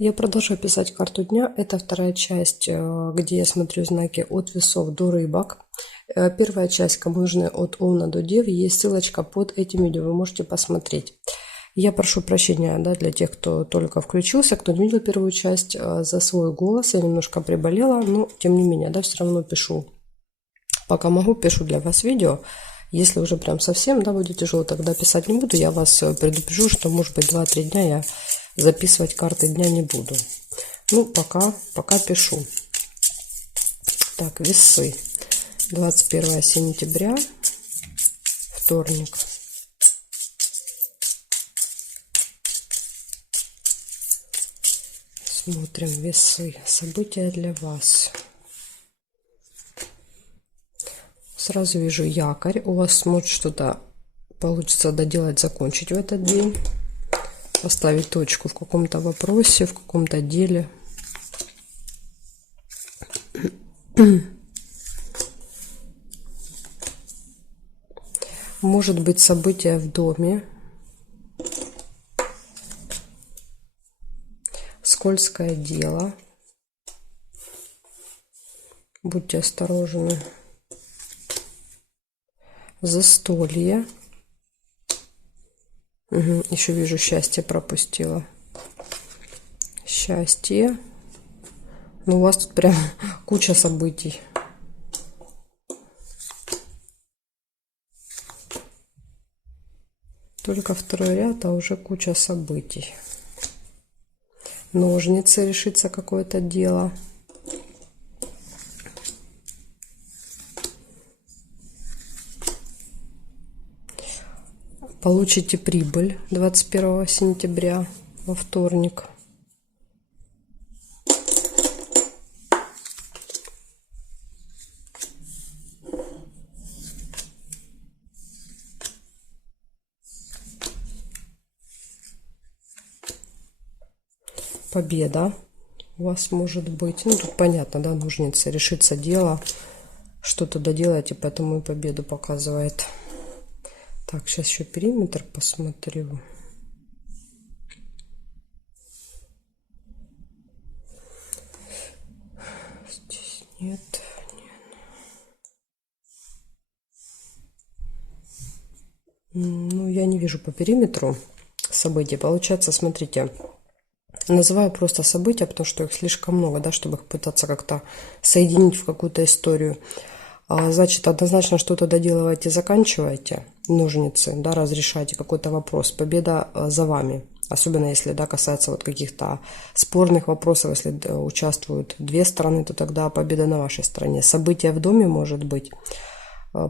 Я продолжаю писать карту дня. Это вторая часть, где я смотрю знаки от весов до рыбок. Первая часть, кому нужны от Овна до Девы, есть ссылочка под этим видео, вы можете посмотреть. Я прошу прощения, для тех, кто только включился, кто не видел первую часть, за свой голос. Я немножко приболела, но тем не менее, все равно пишу. Пока могу, пишу для вас видео. Если уже прям совсем, будет тяжело, тогда писать не буду. Я вас предупрежу, что может быть 2-3 дня я записывать карты дня не буду. Пока пишу. Так, весы. 21 сентября, вторник. Смотрим весы. События для вас. Сразу вижу якорь. У вас может что-то получится доделать, закончить в этот день. Поставить точку в каком-то вопросе, в каком-то деле. Может быть событие в доме. Скользкое дело. Будьте осторожны. Застолье. Еще вижу, счастье пропустила. Счастье. У вас тут прям куча событий. Только второй ряд, а уже куча событий. Ножницы, решится какое-то дело. Получите прибыль 21 сентября во вторник. Победа у вас может быть. Тут понятно, ножницы, решится дело. Что-то доделаете, поэтому и победу показывает. Так, сейчас еще периметр посмотрю. Здесь нет. Я не вижу по периметру событий. Получается, смотрите, называю просто события, потому что их слишком много, чтобы их пытаться как-то соединить в какую-то историю. Значит, однозначно что-то доделываете, заканчиваете, ножницы, разрешаете какой-то вопрос. Победа за вами. Особенно если, касается каких-то спорных вопросов, если участвуют две стороны, то тогда победа на вашей стороне. События в доме может быть.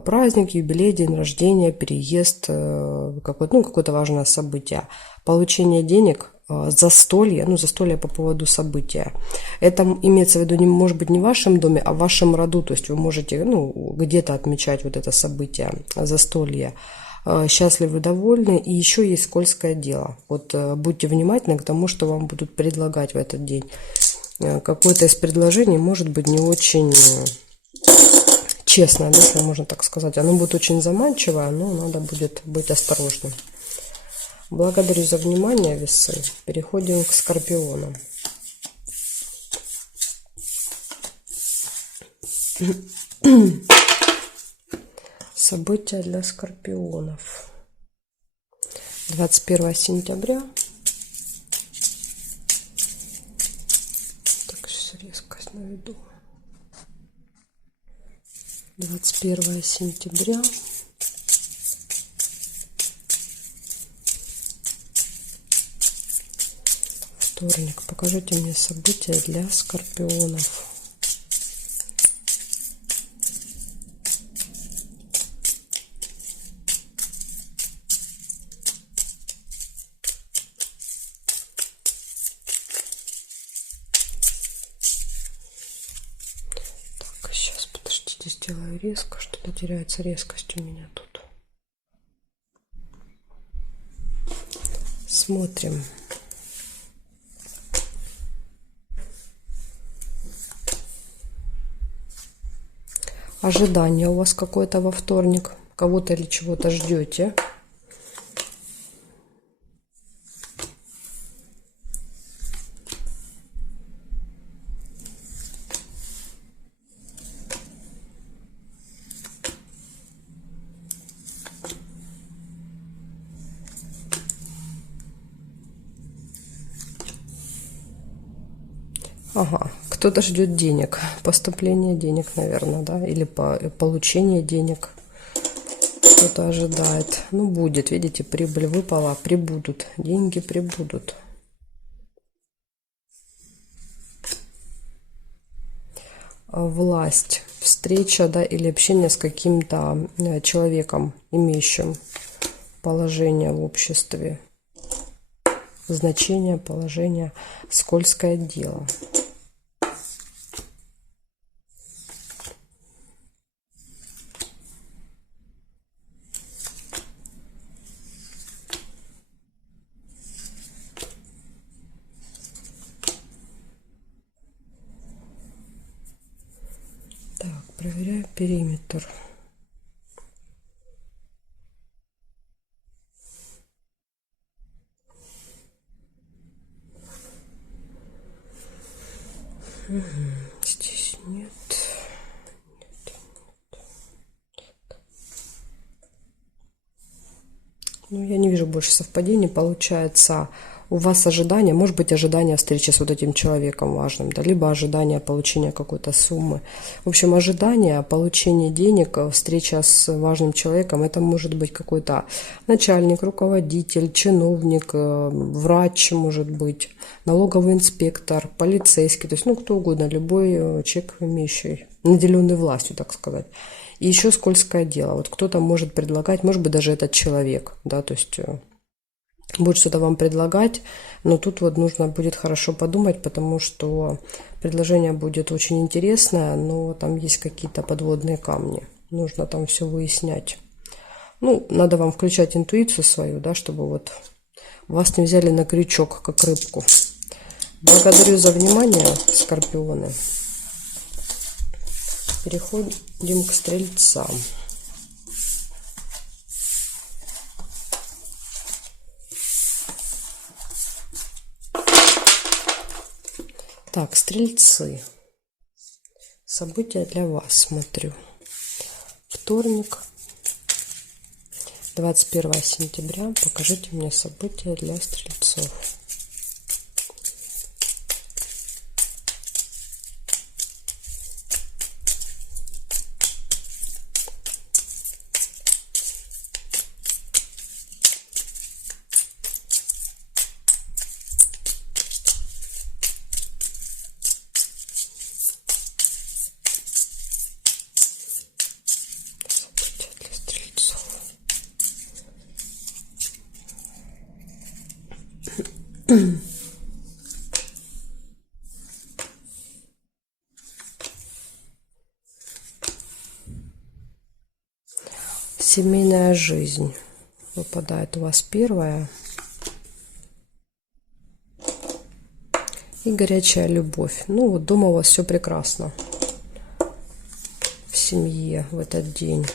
Праздник, юбилей, день рождения, переезд, какое-то важное событие. Получение денег, застолье, застолье по поводу события. Это имеется в виду, может быть, не в вашем доме, а в вашем роду. То есть вы можете, где-то отмечать это событие, застолье. Счастливы, довольны. И еще есть скользкое дело. Будьте внимательны к тому, что вам будут предлагать в этот день. Какое-то из предложений может быть не очень честное, если можно так сказать. Оно будет очень заманчивое, но надо будет быть осторожным. Благодарю за внимание, весы. Переходим к скорпионам. События для скорпионов. 21 сентября. Так, сейчас резкость наведу. 21 сентября. Вторник. Покажите мне события для скорпионов. Так, сейчас, подождите, сделаю резко. Что-то теряется резкость у меня тут. Смотрим. Ожидание у вас какое-то во вторник. Кого-то или чего-то ждете. Ага, кто-то ждет денег, поступление денег, наверное, да, или получение денег. Кто-то ожидает. Ну, будет, видите, прибыль выпала, прибудут, деньги прибудут. Власть, встреча, да, или общение с каким-то человеком, имеющим положение в обществе, значение, положение, скользкое дело. Так, проверяю периметр. Здесь нет. Ну, я не вижу больше совпадений. Получается, у вас ожидание, может быть, ожидание встречи с вот этим человеком важным, да, либо ожидание получения какой-то суммы. В общем, ожидание получения денег, встреча с важным человеком, это может быть какой-то начальник, руководитель, чиновник, врач, может быть, налоговый инспектор, полицейский, то есть, ну, кто угодно, любой человек, имеющий, наделенный властью, так сказать. И еще скользкое дело. Вот кто-то может предлагать, может быть, даже этот человек, да, то есть будет что-то вам предлагать, но тут вот нужно будет хорошо подумать, потому что предложение будет очень интересное, но там есть какие-то подводные камни. Нужно там все выяснять. Ну, надо вам включать интуицию свою, да, чтобы вот вас не взяли на крючок, как рыбку. Благодарю за внимание, скорпионы. Переходим к стрельцам. Так, стрельцы. События для вас смотрю. Вторник, 21 сентября. Покажите мне события для стрельцов. Семейная жизнь. Выпадает у вас первая. И горячая любовь. Ну вот дома у вас все прекрасно. В семье в этот день.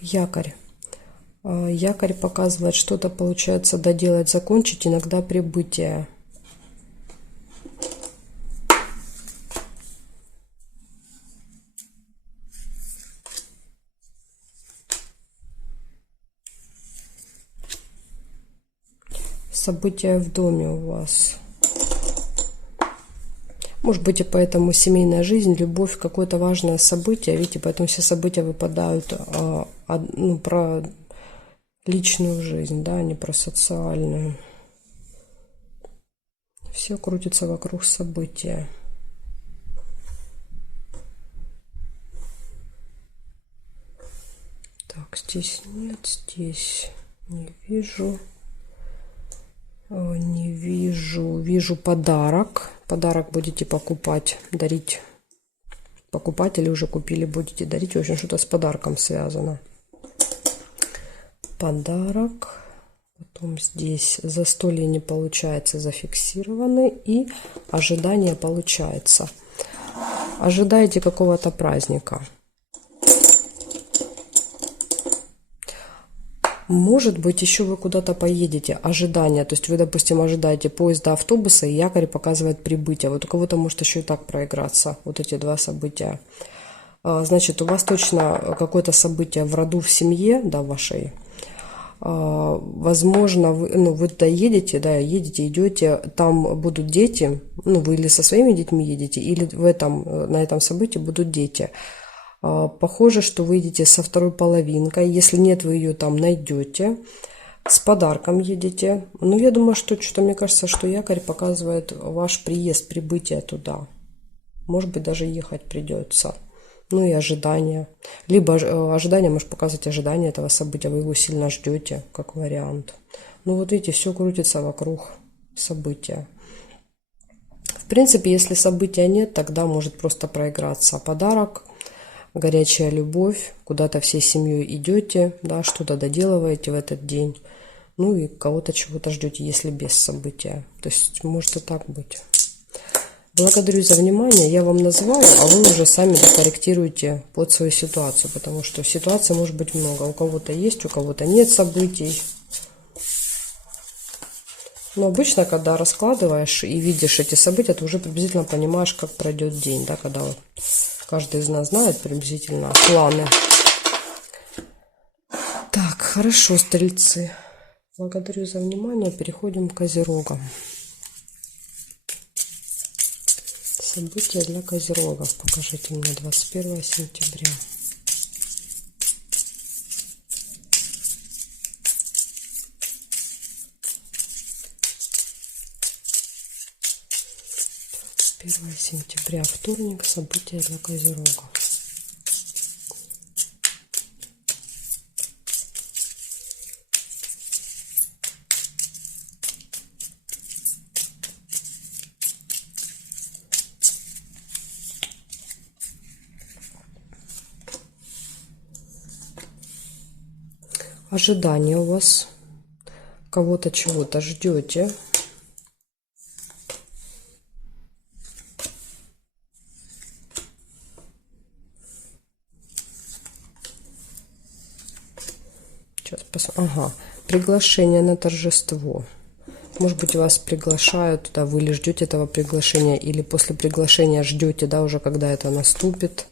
Якорь. Якорь показывает, что-то получается доделать, закончить, иногда прибытие. События в доме у вас. Может быть, и поэтому семейная жизнь, любовь, какое-то важное событие. Видите, поэтому все события выпадают ну, про личную жизнь, да, а не про социальную. Все крутится вокруг события. Так, здесь нет, здесь не вижу. Не вижу. Вижу подарок. Подарок будете покупать, дарить. Покупать или уже купили, будете дарить. В общем, что-то с подарком связано. Подарок. Потом здесь застолье не получается, зафиксированы. И ожидание получается. Ожидаете какого-то праздника. Может быть, еще вы куда-то поедете, ожидание, то есть вы, допустим, ожидаете поезда, автобуса, и якорь показывает прибытие. Вот у кого-то может еще и так проиграться, вот эти два события. Значит, у вас точно какое-то событие в роду, в семье, да, вашей. Возможно, вы доедете, да, едете, идете, там будут дети, вы или со своими детьми едете, или на этом событии будут дети. Похоже, что вы едете со второй половинкой. Если нет, вы ее там найдете. С подарком едете. Я думаю, что мне кажется, что якорь показывает ваш приезд, прибытие туда. Может быть, даже ехать придется. И ожидание. Либо ожидание может показывать ожидание этого события. Вы его сильно ждете, как вариант. Вот видите, все крутится вокруг события. В принципе, если события нет, тогда может просто проиграться подарок. Горячая любовь, куда-то всей семьей идете, да, что-то доделываете в этот день, и кого-то чего-то ждете, если без события. То есть может и так быть. Благодарю за внимание, я вам называю, а вы уже сами докорректируете под свою ситуацию, потому что ситуаций может быть много. У кого-то есть, у кого-то нет событий. Но обычно, когда раскладываешь и видишь эти события, ты уже приблизительно понимаешь, как пройдет день, да, когда каждый из нас знает приблизительно планы. Так, хорошо, стрельцы. Благодарю за внимание. Переходим к козерогам. События для козерогов. Покажите мне 21 сентября. Первое сентября, вторник, события для козерогов. Ожидание у вас, кого-то чего-то ждете. Сейчас посмотрим. Ага, приглашение на торжество. Может быть, вас приглашают туда, вы или ждете этого приглашения, или после приглашения ждете, да, уже когда это наступит.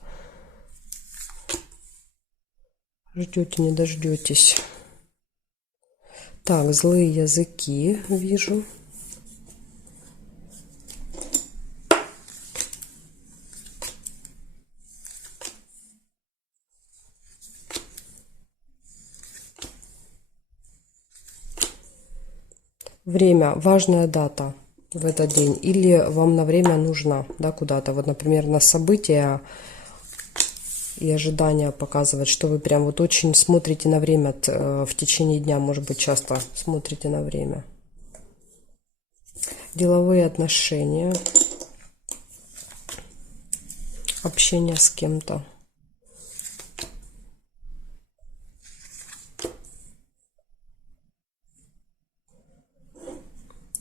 Ждете, не дождетесь. Так, злые языки вижу. Время, важная дата в этот день, или вам на время нужно, да, куда-то. Вот, например, на события и ожидания показывать, что вы прям вот очень смотрите на время в течение дня, может быть, часто смотрите на время. Деловые отношения, общение с кем-то.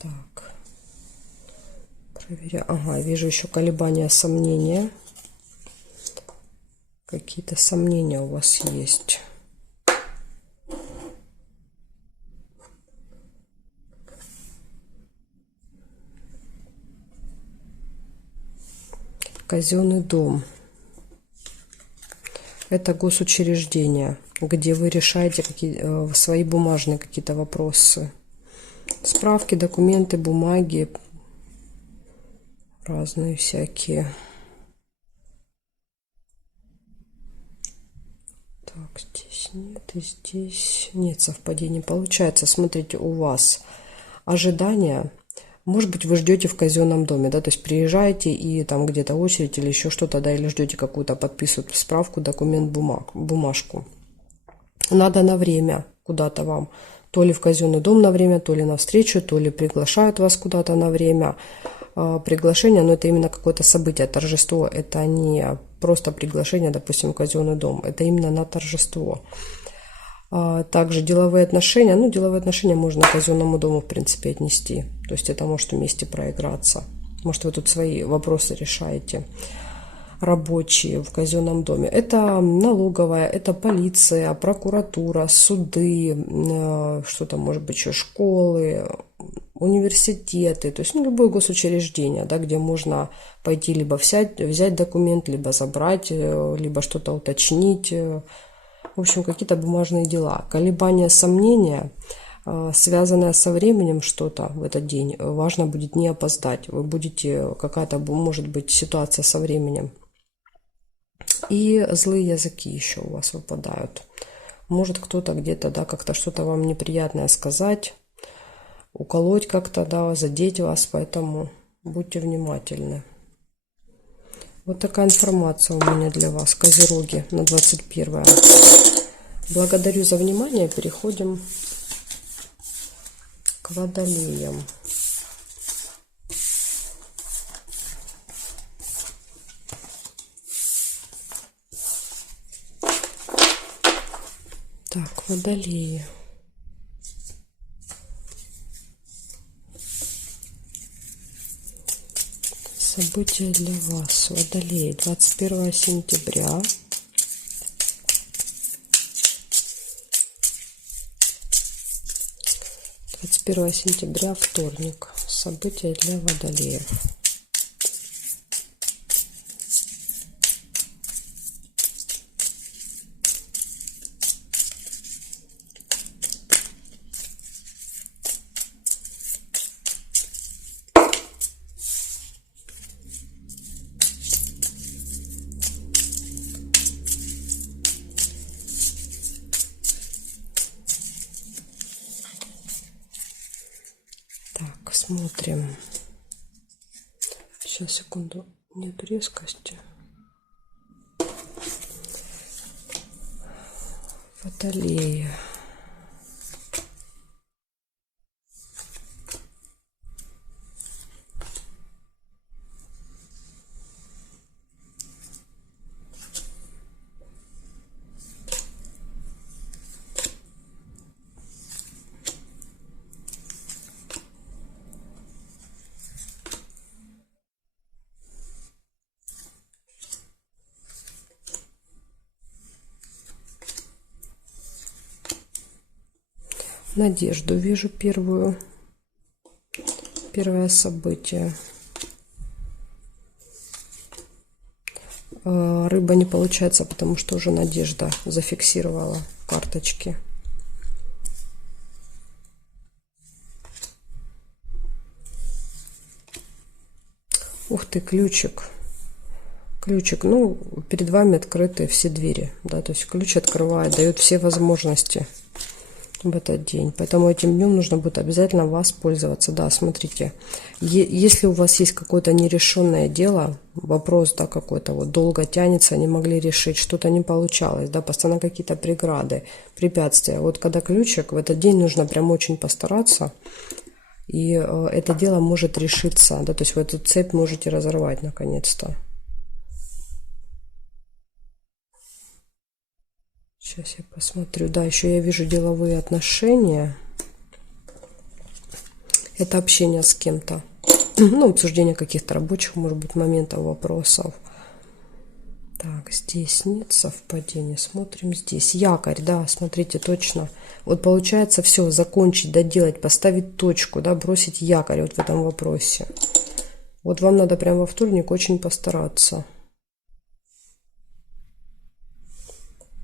Так, проверяю. Ага, вижу еще колебания, сомнения. Какие-то сомнения у вас есть. Казенный дом. Это госучреждение, где вы решаете свои бумажные какие-то вопросы. Справки, документы, бумаги разные всякие. Так, здесь нет, и здесь нет совпадений. Получается, смотрите, у вас ожидания. Может быть, вы ждете в казенном доме, да, то есть приезжаете и там где-то очередь или еще что-то, да, или ждете какую-то, подписывают справку, документ, бумажку. Надо на время куда-то вам, то ли в казенный дом на время, то ли на встречу, то ли приглашают вас куда-то на время. Приглашение, но это именно какое-то событие, торжество, это не просто приглашение, допустим, в казенный дом, это именно на торжество. Также деловые отношения, деловые отношения можно к казенному дому, в принципе, отнести, то есть это может вместе проиграться, может вы тут свои вопросы решаете. рабочие в казенном доме. Это налоговая, это полиция, прокуратура, суды, что там может быть еще, школы, университеты, то есть любое госучреждение, да, где можно пойти либо взять документ, либо забрать, либо что-то уточнить. В общем, какие-то бумажные дела. Колебания, сомнения, связанное со временем что-то в этот день, важно будет не опоздать. Вы будете, какая-то может быть ситуация со временем. И злые языки еще у вас выпадают. Может кто-то где-то, да, как-то что-то вам неприятное сказать, уколоть как-то, да, задеть вас, поэтому будьте внимательны. Вот такая информация у меня для вас, козероги, на 21-е. Благодарю за внимание. Переходим к водолеям. Так, водолеи. События для вас, водолеи, 21 сентября. Первое сентября, вторник. События для водолеев. Так, смотрим. Сейчас, секунду. Нет резкости. Водолеи. Надежду вижу первое событие. Рыба не получается, потому что уже Надежда зафиксировала карточки. Ух ты, ключик. Ключик, ну, перед вами открыты все двери, да, то есть ключ открывает, дает все возможности в этот день. Поэтому этим днем нужно будет обязательно воспользоваться. Да, смотрите, если у вас есть какое-то нерешенное дело, вопрос, да, какой-то вот долго тянется, не могли решить, что-то не получалось, да, постоянно какие-то преграды, препятствия. Вот когда ключик, в этот день нужно прям очень постараться, и это дело может решиться, да, то есть вы эту цепь можете разорвать наконец-то. Сейчас я посмотрю. Да, еще я вижу деловые отношения. Это общение с кем-то. Ну, обсуждение каких-то рабочих, может быть, моментов, вопросов. Так, здесь нет совпадения. Смотрим здесь. Якорь, да, смотрите, точно. Вот получается все, закончить, доделать, поставить точку, да, бросить якорь вот в этом вопросе. Вот вам надо прямо во вторник очень постараться.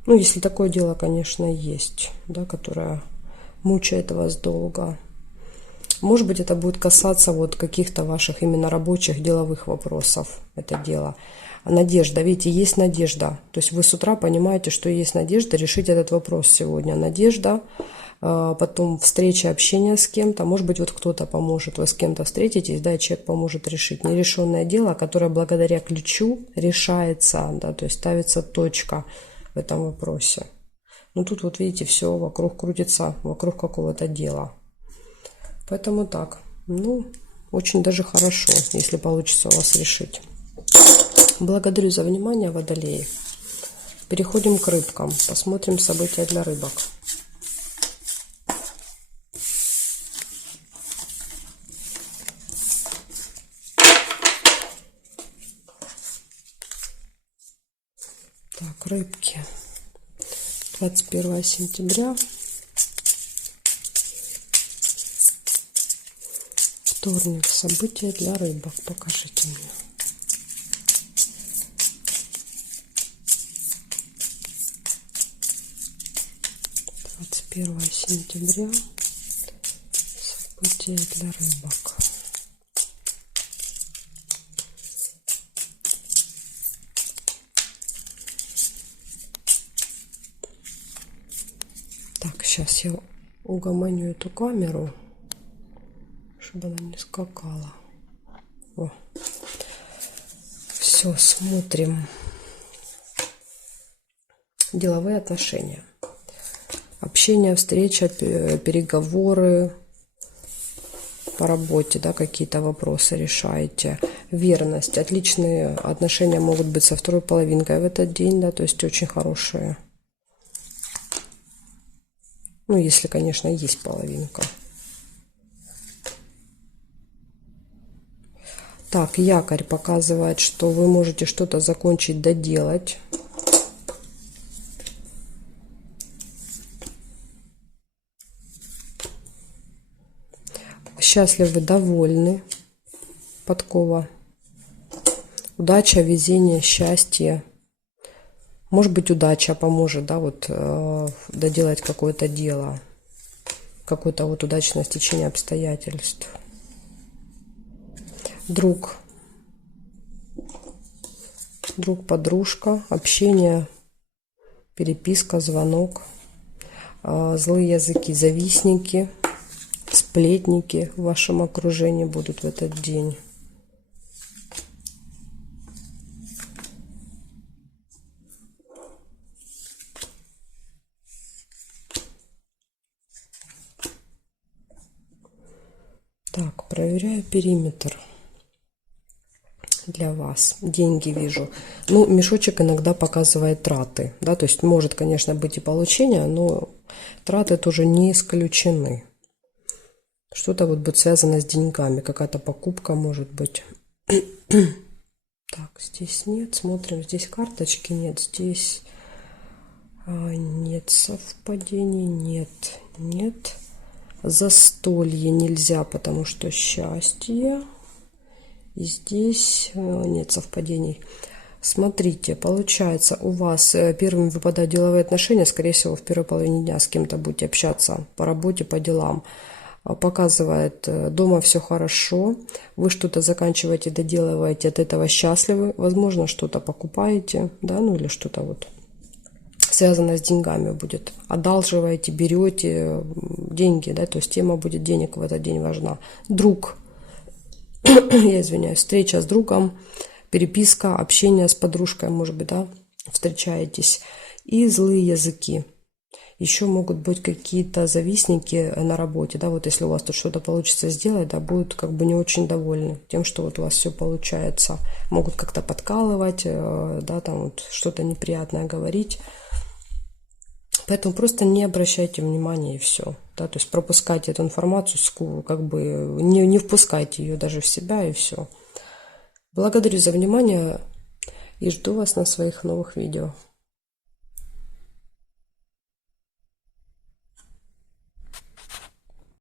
Ну, если такое дело, конечно, есть, да, которое мучает вас долго. Может быть, это будет касаться вот каких-то ваших именно рабочих, деловых вопросов, это дело. Надежда, видите, есть надежда. То есть вы с утра понимаете, что есть надежда решить этот вопрос сегодня. Надежда, потом встреча, общение с кем-то. Может быть, вот кто-то поможет, вы с кем-то встретитесь, да, и человек поможет решить нерешенное дело, которое благодаря ключу решается, да, то есть ставится точка в этом вопросе. Ну, тут вот видите, все вокруг крутится, вокруг какого-то дела. Поэтому так, ну, очень даже хорошо, если получится у вас решить. Благодарю за внимание, водолеи. Переходим к рыбкам. Посмотрим события для рыбок. Так, рыбки. 21 сентября. Вторник. События для рыбок. Покажите мне. Первое сентября. События для рыбок. Так, сейчас я угомоню эту камеру, чтобы она не скакала. О. Все, смотрим. Деловые отношения. Общение, встреча, переговоры по работе, да, какие-то вопросы решаете. Верность. Отличные отношения могут быть со второй половинкой в этот день, да, то есть очень хорошие. Ну, если, конечно, есть половинка. Так, якорь показывает, что вы можете что-то закончить, доделать. Счастливы, довольны. Подкова. Удача, везение, счастье. Может быть, удача поможет, да, вот доделать какое-то дело. Какое-то вот удачное стечение обстоятельств. Друг. Друг, подружка. Общение, переписка, звонок. Злые языки, завистники. Сплетники в вашем окружении будут в этот день. Так, проверяю периметр для вас. Деньги вижу. Ну, мешочек иногда показывает траты, да, то есть может, конечно, быть и получение, но траты тоже не исключены. Что-то вот будет связано с деньгами, какая-то покупка может быть. Так, здесь нет, смотрим, здесь карточки нет, здесь нет совпадений, нет. Застолье нельзя, потому что счастье. И здесь нет совпадений. Смотрите, получается, у вас первыми выпадают деловые отношения, скорее всего, в первой половине дня с кем-то будете общаться по работе, по делам. Показывает, дома все хорошо, вы что-то заканчиваете, доделываете, от этого счастливы, возможно, что-то покупаете, да, ну или что-то вот связано с деньгами будет, одалживаете, берете деньги, да, то есть тема будет денег в этот день важна. Друг, я извиняюсь, встреча с другом, переписка, общение с подружкой, может быть, да, встречаетесь. И злые языки. Еще могут быть какие-то завистники на работе, да, вот если у вас тут что-то получится сделать, да, будут как бы не очень довольны тем, что вот у вас все получается. Могут как-то подкалывать, да, там вот что-то неприятное говорить. Поэтому просто не обращайте внимания и все, да, то есть пропускайте эту информацию, как бы не впускайте ее даже в себя и все. Благодарю за внимание и жду вас на своих новых видео.